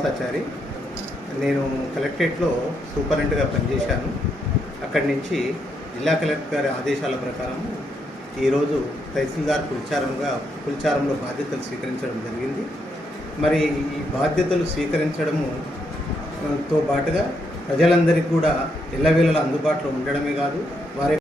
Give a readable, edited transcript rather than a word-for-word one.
శ్రీనివాసాచారి. నేను కలెక్టరేట్లో సూపరింటెండెంట్గా పనిచేశాను. అక్కడి నుంచి జిల్లా కలెక్టర్ గారి ఆదేశాల ప్రకారం ఈరోజు తహసీల్దార్ కుల్చారంలో బాధ్యతలు స్వీకరించడం జరిగింది. మరి ఈ బాధ్యతలు స్వీకరించడంతో పాటుగా ప్రజలందరికీ కూడా ఎల్లవేళలా అందుబాటులో ఉండడమే కాదు, వారి